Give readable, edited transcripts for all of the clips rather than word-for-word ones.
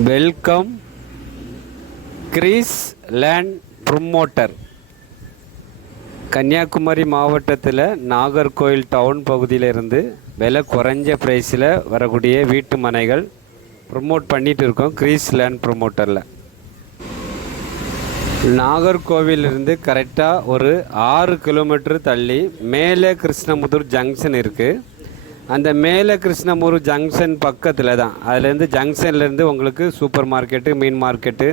Welcome Greece land promoter. Kanyakumari மாவட்டத்தில் Nagercoil down பகுதியிலிருந்து விலை குறைஞ்ச ப்ரைஸில் வரக்கூடிய வீட்டு மனைகள் ப்ரொமோட் பண்ணிகிட்டு இருக்கோம். கிரீஸ் லேண்ட் ப்ரொமோட்டரில் நாகர்கோவிலிருந்து கரெக்டாக ஒரு 6 கிலோமீட்டர் தள்ளி மேலே கிருஷ்ணமுத்தூர் ஜங்ஷன் இருக்குது. அந்த மேலே கிருஷ்ணமூர் ஜங்ஷன் பக்கத்தில் தான். அதுலேருந்து ஜங்ஷன்லேருந்து உங்களுக்கு சூப்பர் மார்க்கெட்டு, மீன் மார்க்கெட்டு,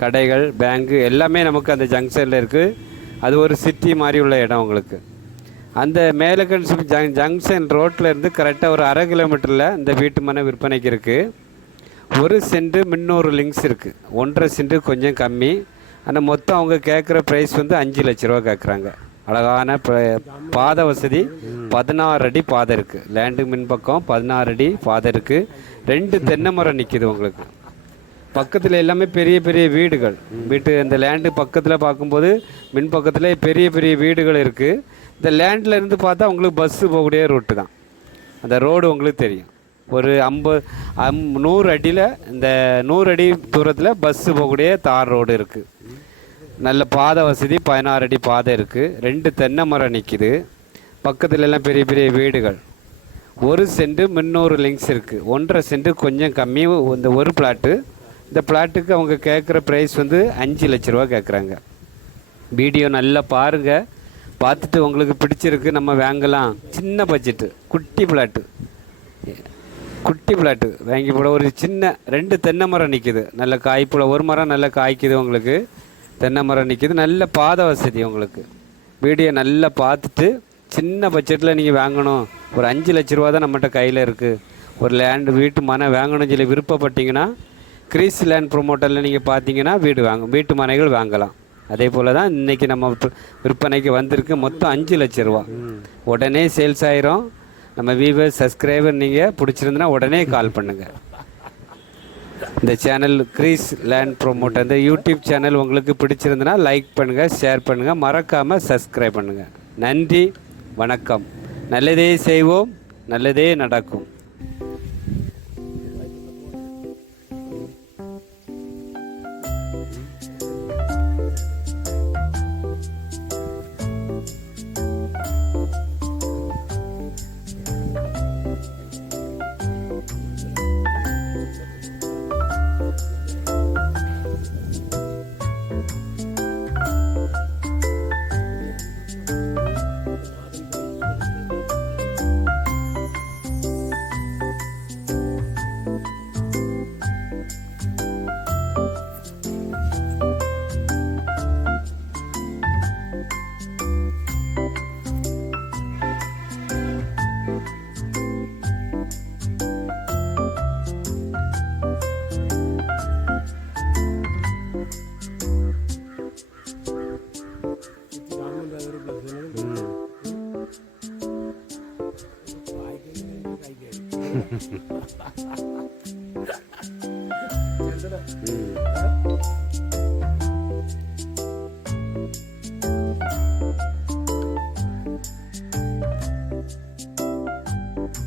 கடைகள், பேங்கு எல்லாமே நமக்கு அந்த ஜங்ஷனில் இருக்குது. அது ஒரு சிட்டி மாதிரி உள்ள இடம் உங்களுக்கு. அந்த மேலே ஜங்ஷன் ரோட்டில் இருந்து கரெக்டாக ஒரு 1/2 கிலோமீட்டரில் இந்த வீட்டு மனை விற்பனைக்கு இருக்குது. 1 சென்ட் 300 லிங்க்ஸ் இருக்குது. 1.5 சென்ட் கொஞ்சம் கம்மி. ஆனால் மொத்தம் அவங்க கேட்குற ப்ரைஸ் வந்து 5 லட்ச ரூபா கேட்குறாங்க. அழகான பாதை வசதி, 16 அடி பாதை இருக்குது. லேண்டு மின் பக்கம் 16 அடி பாதை இருக்குது. 2 தென்னை மரம் நிற்கிது உங்களுக்கு. பக்கத்தில் எல்லாமே பெரிய பெரிய வீடுகள். அந்த லேண்டு பக்கத்தில் பார்க்கும்போது மின் பக்கத்தில் பெரிய பெரிய வீடுகள் இருக்குது. இந்த லேண்டில் இருந்து பார்த்தா உங்களுக்கு பஸ்ஸு போகக்கூடிய ரூட்டு தான். அந்த ரோடு உங்களுக்கு தெரியும். ஒரு 100 அடியில், இந்த 100 அடி தூரத்தில் பஸ்ஸு போகக்கூடிய தார் ரோடு இருக்குது. நல்ல பாதை வசதி, 16 அடி பாதை இருக்குது. 2 தென்னை மரம் நிற்கிது. பக்கத்துல எல்லாம் பெரிய பெரிய வீடுகள். 1 சென்ட் 300 லிங்க்ஸ் இருக்குது. 1.5 சென்ட் கொஞ்சம் கம்மி. இந்த ஒரு பிளாட்டு, இந்த பிளாட்டுக்கு அவங்க கேட்குற ப்ரைஸ் வந்து 5 லட்ச ரூபா கேட்குறாங்க. வீடியோ நல்லா பாருங்கள். பார்த்துட்டு உங்களுக்கு பிடிச்சிருக்கு நம்ம வாங்கலாம். சின்ன பட்ஜெட்டு, குட்டி பிளாட்டு வாங்கி போட. ஒரு சின்ன 2 தென்னை மரம் நிற்கிது. நல்ல காய்ப்புல, ஒரு மரம் நல்லா காய்க்குது உங்களுக்கு. தென்னை மரம் நிற்கிது. நல்ல பாதை வசதி உங்களுக்கு. வீடியோ நல்லா பார்த்துட்டு சின்ன பட்ஜெட்டில் நீங்கள் வாங்கணும், ஒரு 5 லட்ச ரூபா தான் நம்மகிட்ட கையில் இருக்குது, ஒரு லேண்டு வீட்டு மனை வாங்கணும்னு சொல்லி விருப்பப்பட்டீங்கன்னா கிரீஸ் லேண்ட் ப்ரொமோட்டரில் நீங்கள் பார்த்தீங்கன்னா வீட்டு மனைகள் வாங்கலாம். அதே போல் தான் இன்றைக்கி நம்ம விற்பனைக்கு வந்திருக்கு. மொத்தம் 5 லட்ச ரூபா. உடனே சேல்ஸ் ஆயிரும். நம்ம வியூவர்ஸ், சப்ஸ்கிரைபர் நீங்கள் பிடிச்சிருந்துன்னா உடனே கால் பண்ணுங்கள். இந்த சேனல் கிரீஸ் லேண்ட் ப்ரொமோட்டர், இந்த யூடியூப் சேனல் உங்களுக்கு பிடிச்சிருந்துன்னா லைக் பண்ணுங்கள், ஷேர் பண்ணுங்கள், மறக்காமல் சப்ஸ்கிரைப் பண்ணுங்கள். நன்றி, வணக்கம். நல்லதே செய்வோம், நல்லதே நடக்கும்.